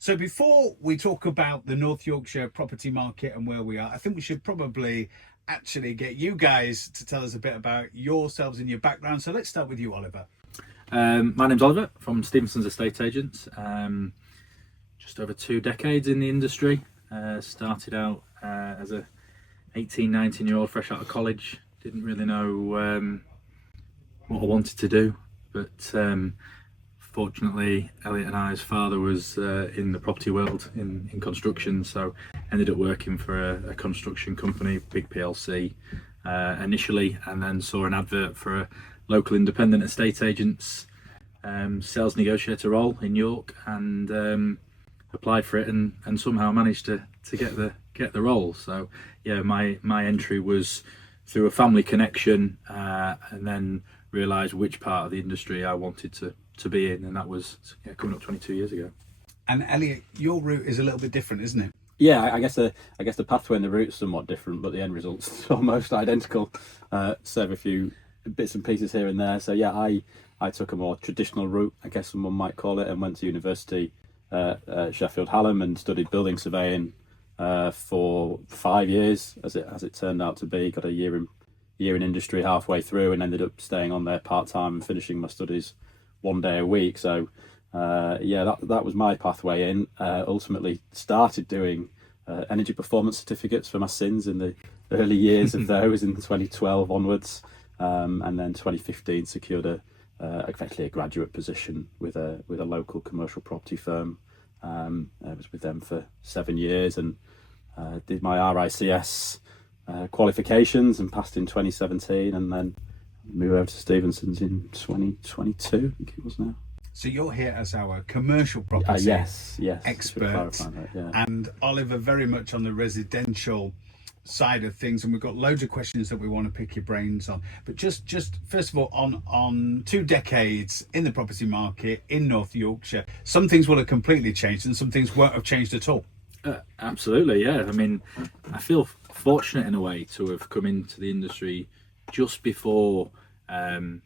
So before we talk about the North Yorkshire property market and where we are, I think we should probably actually get you guys to tell us a bit about yourselves and your background. So let's start with you, Oliver. My name's Oliver from Stephensons Estate Agents. Just over 2 decades in the industry. Started out as a 18, 19-year-old fresh out of college. Didn't really know what I wanted to do, but fortunately Elliot and I's father was in the property world in construction, so ended up working for a construction company, big PLC initially, and then saw an advert for a local independent estate agents sales negotiator role in York, and applied for it and somehow managed to get the role. So yeah, my entry was through a family connection, and then realised which part of the industry I wanted to be in, and that was coming up 22 years ago. And Elliot, your route is a little bit different, isn't it? Yeah, I guess the pathway and the route's somewhat different, but the end result's almost identical. Save a few bits and pieces here and there. So yeah, I took a more traditional route, I guess someone might call it, and went to university Sheffield Hallam and studied building surveying for 5 years, as it turned out to be. Got a year in industry halfway through, and ended up staying on there part time and finishing my studies 1 day a week. So that was my pathway in. Ultimately started doing energy performance certificates for my sins in the early years of those in 2012 onwards, and then 2015 secured effectively a graduate position with a local commercial property firm. I was with them for 7 years and did my RICS qualifications and passed in 2017, and then moved over to Stephensons in 2022, I think it was now. So you're here as our commercial property yes, expert, that, yeah. And Oliver very much on the residential side of things, and we've got loads of questions that we want to pick your brains on. But just first of all, on 2 decades in the property market in North Yorkshire, some things will have completely changed and some things won't have changed at all. Absolutely, yeah. I mean, I feel fortunate in a way to have come into the industry just before the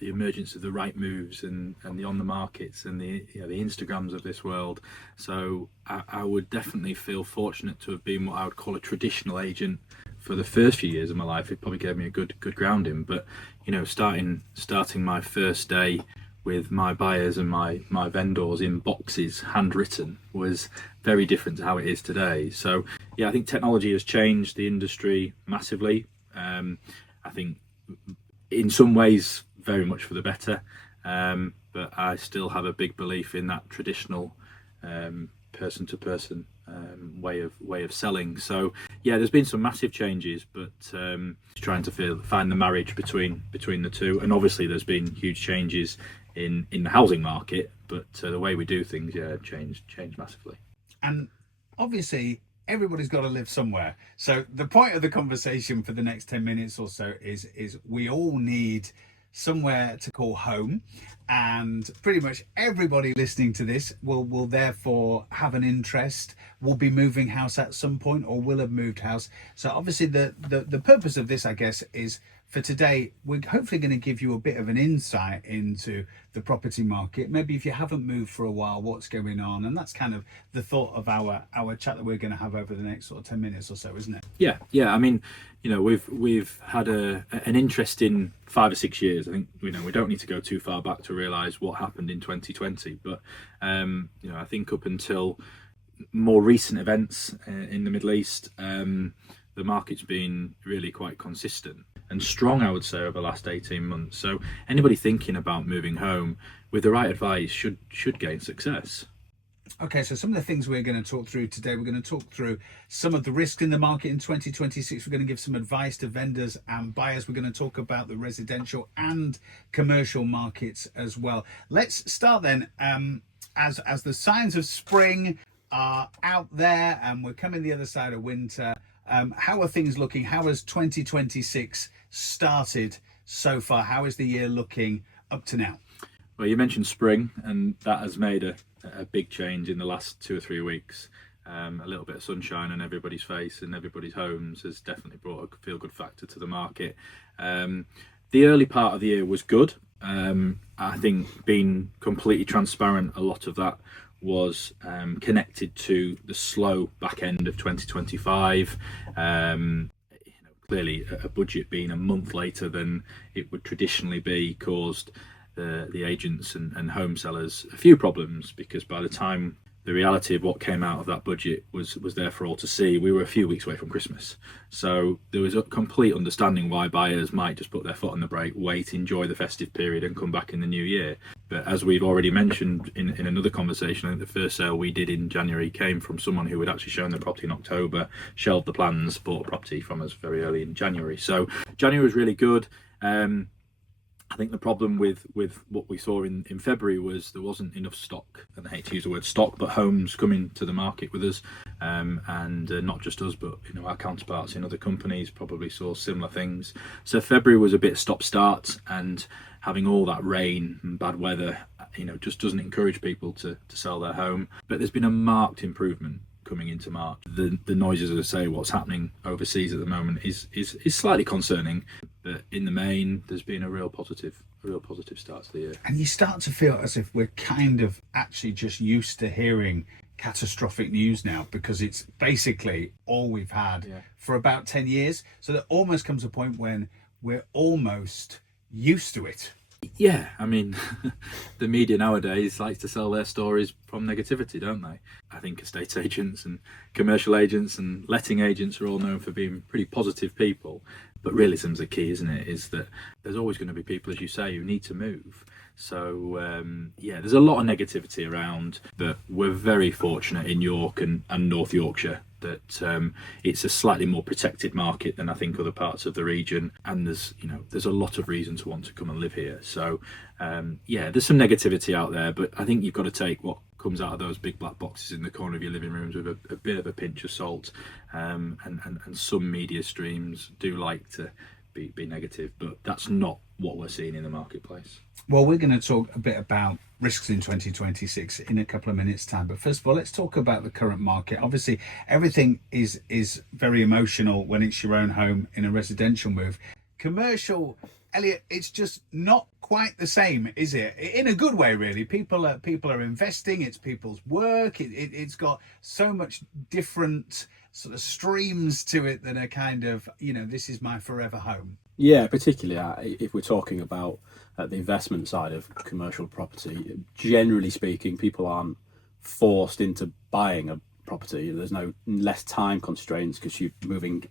emergence of the right moves and the on the markets and the Instagrams of this world. So I would definitely feel fortunate to have been what I would call a traditional agent for the first few years of my life. It probably gave me a good grounding. But starting my first day with my buyers and my vendors in boxes, handwritten, was very different to how it is today. So yeah, I think technology has changed the industry massively. I think in some ways very much for the better, but I still have a big belief in that traditional person to person way of selling. So yeah, there's been some massive changes, but trying to find the marriage between the two. And obviously there's been huge changes in the housing market, but the way we do things changed massively. And obviously everybody's got to live somewhere. So the point of the conversation for the next 10 minutes or so is we all need somewhere to call home, and pretty much everybody listening to this will therefore have an interest, will be moving house at some point or will have moved house. So obviously the purpose of this, I guess, is for today, we're hopefully going to give you a bit of an insight into the property market. Maybe if you haven't moved for a while, what's going on. And that's kind of the thought of our chat that we're going to have over the next sort of 10 minutes or so, isn't it? Yeah. I mean, we've had an interesting 5 or 6 years. I think, we don't need to go too far back to realise what happened in 2020. But, I think up until more recent events in the Middle East, the market's been really quite consistent and strong, I would say, over the last 18 months. So anybody thinking about moving home with the right advice should gain success. Okay, so some of the things we're going to talk through today, we're going to talk through some of the risk in the market in 2026. We're going to give some advice to vendors and buyers. We're going to talk about the residential and commercial markets as well. Let's start then, as the signs of spring are out there and we're coming the other side of winter. How are things looking? How has 2026 started so far? How is the year looking up to now? Well, you mentioned spring, and that has made a big change in the last 2 or 3 weeks. A little bit of sunshine on everybody's face and everybody's homes has definitely brought a feel-good factor to the market. The early part of the year was good. I think, being completely transparent, a lot of that was connected to the slow back end of 2025. Clearly, a budget being a month later than it would traditionally be caused the agents and home sellers a few problems, because by the time the reality of what came out of that budget was there for all to see, we were a few weeks away from Christmas. So there was a complete understanding why buyers might just put their foot on the brake, wait, enjoy the festive period and come back in the new year. But as we've already mentioned in another conversation, I think the first sale we did in January came from someone who had actually shown their property in October, shelved the plans, bought a property from us very early in January. So January was really good. I think the problem with what we saw in February was there wasn't enough stock, and I hate to use the word stock, but homes coming to the market with us, and not just us, but our counterparts in other companies probably saw similar things. So February was a bit stop-start, and having all that rain and bad weather, just doesn't encourage people to sell their home. But there's been a marked improvement coming into March. The noises, as I say, what's happening overseas at the moment is slightly concerning, but in the main, there's been a real positive start to the year. And you start to feel as if we're kind of actually just used to hearing catastrophic news now, because it's basically all we've had for about 10 years. So there almost comes a point when we're almost used to it. Yeah, I mean, the media nowadays likes to sell their stories from negativity, don't they? I think estate agents and commercial agents and letting agents are all known for being pretty positive people. But realism's the key, isn't it? Is that there's always going to be people, as you say, who need to move. So, there's a lot of negativity around, but we're very fortunate in York and North Yorkshire that it's a slightly more protected market than I think other parts of the region, and there's a lot of reason to want to come and live here. So there's some negativity out there, but I think you've got to take what comes out of those big black boxes in the corner of your living rooms with a bit of a pinch of salt, and some media streams do like to be negative, but that's not what we're seeing in the marketplace. Well, we're going to talk a bit about risks in 2026 in a couple of minutes' time. But first of all, let's talk about the current market. Obviously, everything is very emotional when it's your own home in a residential move. Commercial, Elliot, it's just not quite the same, is it? In a good way, really. People are investing. It's people's work. It's got so much different sort of streams to it that are kind of, this is my forever home. Yeah, particularly if we're talking about the investment side of commercial property. Generally speaking, people aren't forced into buying a property. There's no less time constraints because you're moving,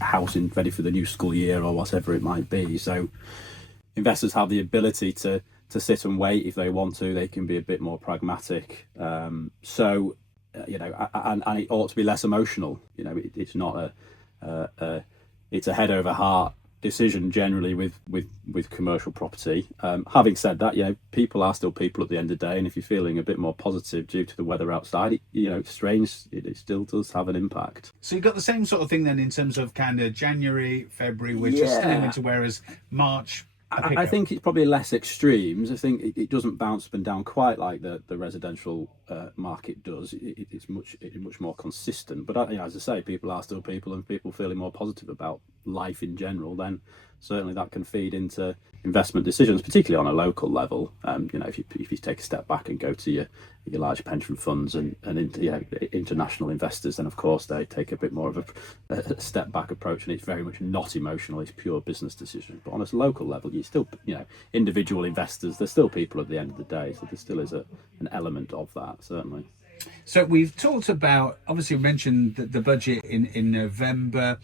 house in ready for the new school year or whatever it might be. So investors have the ability to sit and wait if they want to. They can be a bit more pragmatic. And it ought to be less emotional. It's not it's a head over heart decision generally with commercial property. Having said that, people are still people at the end of the day, and if you're feeling a bit more positive due to the weather outside, it's strange, it still does have an impact. So you've got the same sort of thing then in terms of kind of January, February, we're just still in winter, whereas March. I think it's probably less extremes. I think it doesn't bounce up and down quite like the residential market does. It's much more consistent. But as I say, people are still people, and people feeling more positive about life in general, then certainly that can feed into investment decisions, particularly on a local level. If you take a step back and go to your large pension funds and international investors, then of course they take a bit more of a step back approach, and it's very much not emotional. It's pure business decision. But on a local level, you still, individual investors, they're still people at the end of the day. So there still is an element of that, certainly. So we've talked about, obviously we mentioned the budget in November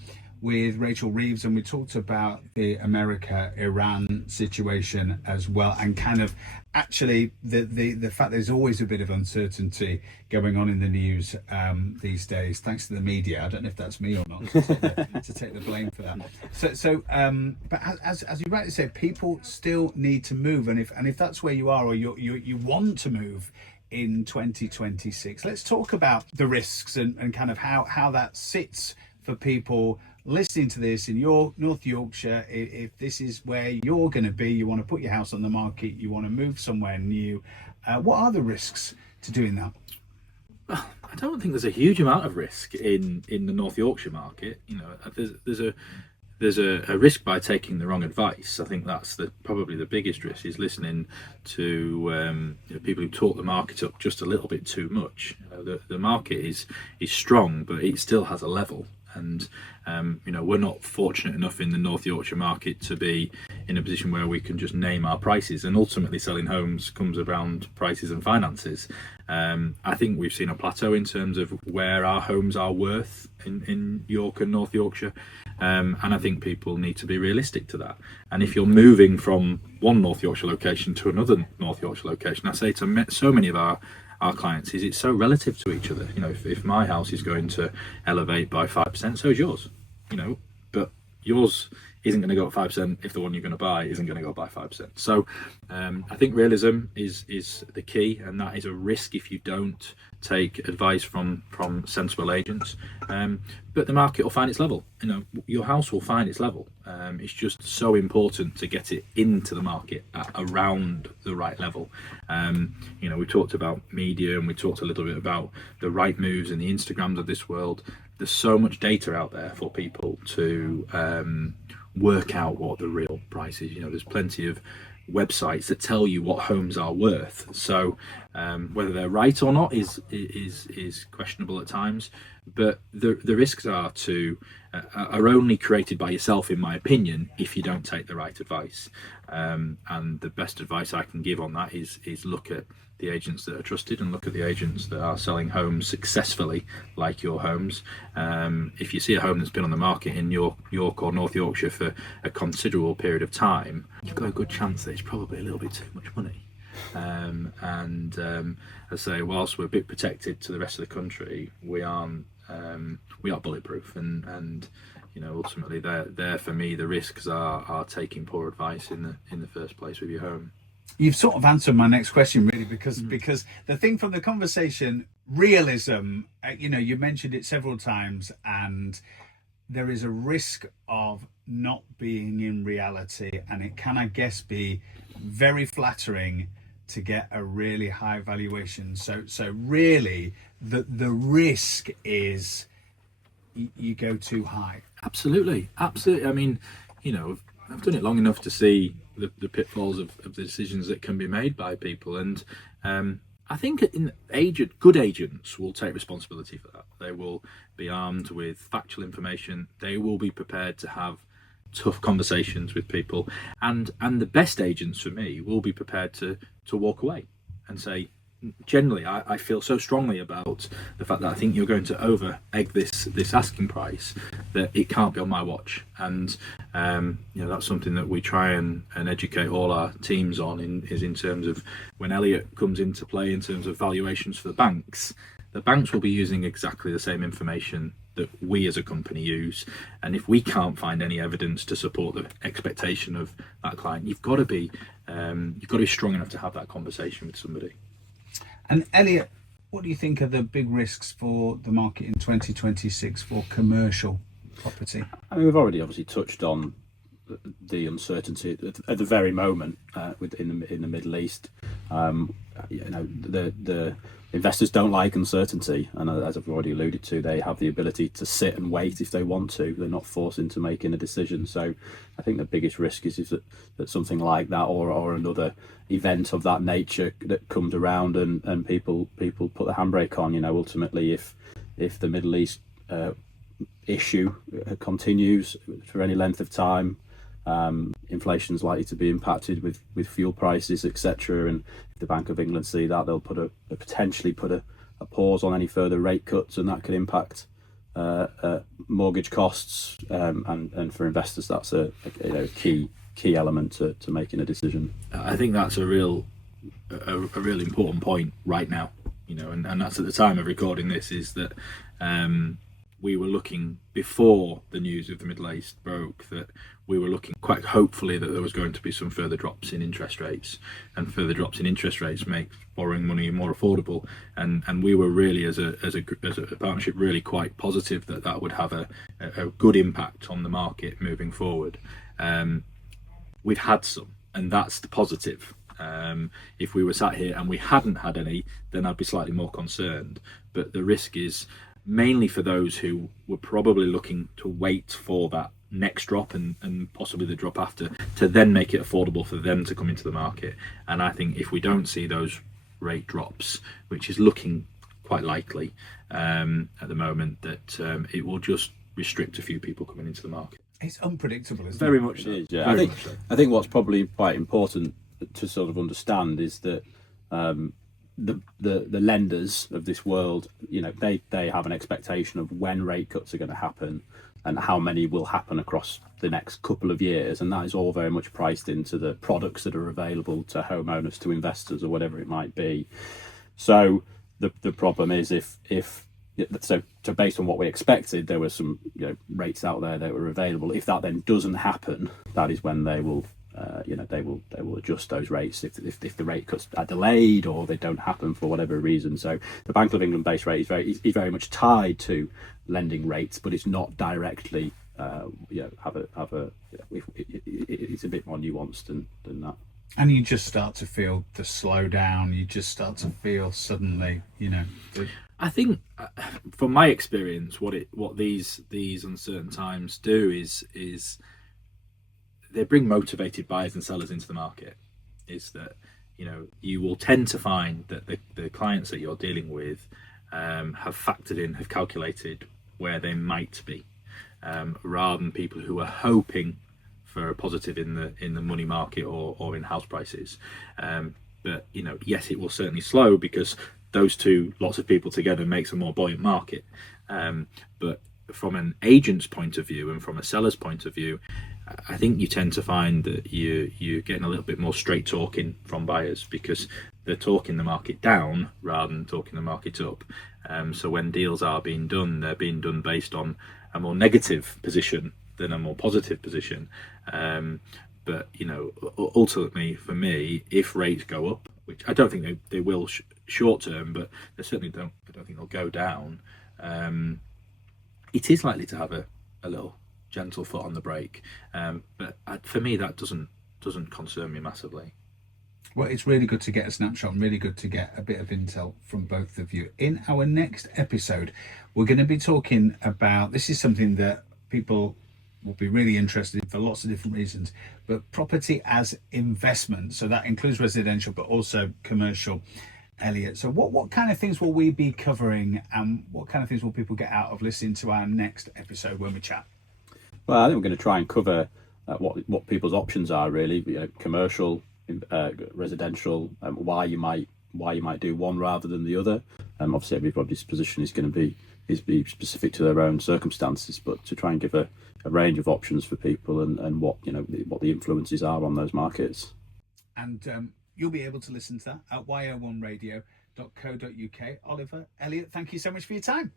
with Rachel Reeves, and we talked about the America-Iran situation as well, and kind of actually the fact there's always a bit of uncertainty going on in the news these days, thanks to the media. I don't know if that's me or not to take the blame for that. But as you rightly said, people still need to move, and if that's where you are, or you want to move in 2026, let's talk about the risks and kind of how that sits for people listening to this in North Yorkshire. If this is where you're going to be, you want to put your house on the market, you want to move somewhere new, what are the risks to doing that? I don't think there's a huge amount of risk in the North Yorkshire market. there's a risk by taking the wrong advice. I think that's probably the biggest risk, is listening to people who talk the market up just a little bit too much. The market is strong, but it still has a level. And we're not fortunate enough in the North Yorkshire market to be in a position where we can just name our prices, and ultimately selling homes comes around prices and finances. I think we've seen a plateau in terms of where our homes are worth in York and North Yorkshire, and I think people need to be realistic to that. And if you're moving from one North Yorkshire location to another North Yorkshire location, I say to so many of our clients, is it's so relative to each other. If my house is going to elevate by 5%, so is yours. But yours isn't going to go up 5% if the one you're going to buy isn't going to go up by 5%. So I think realism is the key, and that is a risk if you don't take advice from sensible agents. But the market will find its level. Your house will find its level. It's just so important to get it into the market at around the right level. We talked about media, and we talked a little bit about the right moves and the Instagrams of this world. There's so much data out there for people to work out what the real price is. There's plenty of websites that tell you what homes are worth. So whether they're right or not is questionable at times, but the risks are only created by yourself, in my opinion, if you don't take the right advice. And the best advice I can give on that is look at the agents that are trusted, and look at the agents that are selling homes successfully, like your homes. If you see a home that's been on the market in York or North Yorkshire for a considerable period of time, you've got a good chance that it's probably a little bit too much money. I say, whilst we're a bit protected to the rest of the country, we are bulletproof, and ultimately there for me the risks are taking poor advice in the first place with your home. You've sort of answered my next question, really, because the thing from the conversation, realism, you mentioned it several times, and there is a risk of not being in reality, and it can, I guess, be very flattering to get a really high valuation. So really the risk is you go too high. Absolutely. I mean, I've done it long enough to see the pitfalls of the decisions that can be made by people, and I think good agents will take responsibility for that. They will be armed with factual information. They will be prepared to have tough conversations with people, and the best agents for me will be prepared to walk away and say, generally, I feel so strongly about the fact that I think you're going to over egg this asking price that it can't be on my watch. And that's something that we try and educate all our teams on, in terms of when Elliot comes into play in terms of valuations for the banks will be using exactly the same information that we as a company use. And if we can't find any evidence to support the expectation of that client, you've got to be strong enough to have that conversation with somebody. And Elliot, what do you think are the big risks for the market in 2026 for commercial property? I mean, we've already obviously touched on the uncertainty at the very moment in the Middle East. The investors don't like uncertainty, and as I've already alluded to, they have the ability to sit and wait if they want to. They're not forced into making a decision. So I think the biggest risk is that something like that or another event of that nature that comes around and people put the handbrake on. Ultimately, if the Middle East issue continues for any length of time, inflation is likely to be impacted with fuel prices, etc. And if the Bank of England see that, they'll potentially put a pause on any further rate cuts, and that could impact mortgage costs. And for investors, that's a key element to making a decision. I think that's a really important point right now. And that's at the time of recording this, is that we were looking, before the news of the Middle East broke, that we were looking quite hopefully that there was going to be some further drops in interest rates, and further drops in interest rates make borrowing money more affordable. And we were really, as a partnership, really quite positive that would have a good impact on the market moving forward. We've had some, and that's the positive. If we were sat here and we hadn't had any, then I'd be slightly more concerned. But the risk is mainly for those who were probably looking to wait for that next drop and possibly the drop after, to then make it affordable for them to come into the market. And I think if we don't see those rate drops, which is looking quite likely at the moment, that it will just restrict a few people coming into the market. It's unpredictable, isn't Very it? much so. Yeah. Very much so. I think what's probably quite important to sort of understand is that the lenders of this world, they have an expectation of when rate cuts are going to happen and how many will happen across the next couple of years, and that is all very much priced into the products that are available to homeowners, to investors, or whatever it might be. So the problem is if so based on what we expected, there were some rates out there that were available. If that then doesn't happen, that is when they will they will adjust those rates if the rate cuts are delayed or they don't happen for whatever reason. So the Bank of England base rate is very much tied to lending rates, but it's not directly it's a bit more nuanced than that. And you just start to feel the slowdown. You just start to feel suddenly, I think, from my experience, what these uncertain times do is they bring motivated buyers and sellers into the market. Is that you will tend to find that the clients that you're dealing with have factored in, have calculated where they might be, rather than people who are hoping for a positive in the money market or in house prices. But yes, it will certainly slow because those two lots of people together makes a more buoyant market. But from an agent's point of view and from a seller's point of view, I think you tend to find that you're getting a little bit more straight talking from buyers because they're talking the market down rather than talking the market up. So when deals are being done, they're being done based on a more negative position than a more positive position. But ultimately for me, if rates go up, which I don't think they will short term, but they certainly I don't think they'll go down, it is likely to have a little gentle foot on the brake. But for me, that doesn't concern me massively. Well, it's really good to get a snapshot and really good to get a bit of intel from both of you. In our next episode, we're going to be talking about, this is something that people will be really interested in for lots of different reasons, but property as investment. So that includes residential, but also commercial. Elliot, so what kind of things will we be covering, and what kind of things will people get out of listening to our next episode when we chat? Well, I think we're going to try and cover what people's options are, really, commercial, residential, why you might do one rather than the other. Obviously, everybody's position is going to be specific to their own circumstances, but to try and give a range of options for people and what the influences are on those markets. And you'll be able to listen to that at YO1 Radio.co.uk. Oliver, Elliot, thank you so much for your time.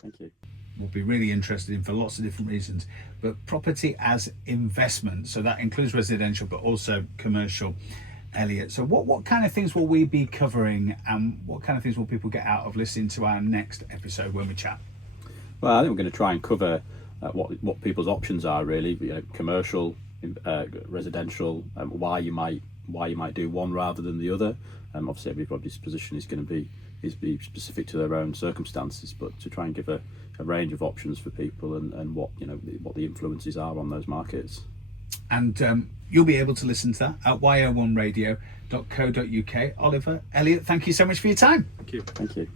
Thank you. We'll be really interested in for lots of different reasons, but property as investment. So that includes residential, but also commercial. Elliot, so what kind of things will we be covering, and what kind of things will people get out of listening to our next episode when we chat? Well, I think we're going to try and cover what people's options are, really, commercial, residential, why you might do one rather than the other. Obviously, everybody's position is going to be specific to their own circumstances, but to try and give a range of options for people and what the influences are on those markets. And you'll be able to listen to that at YO1 Radio.co.uk. Oliver, Elliot, thank you so much for your time. Thank you. Thank you.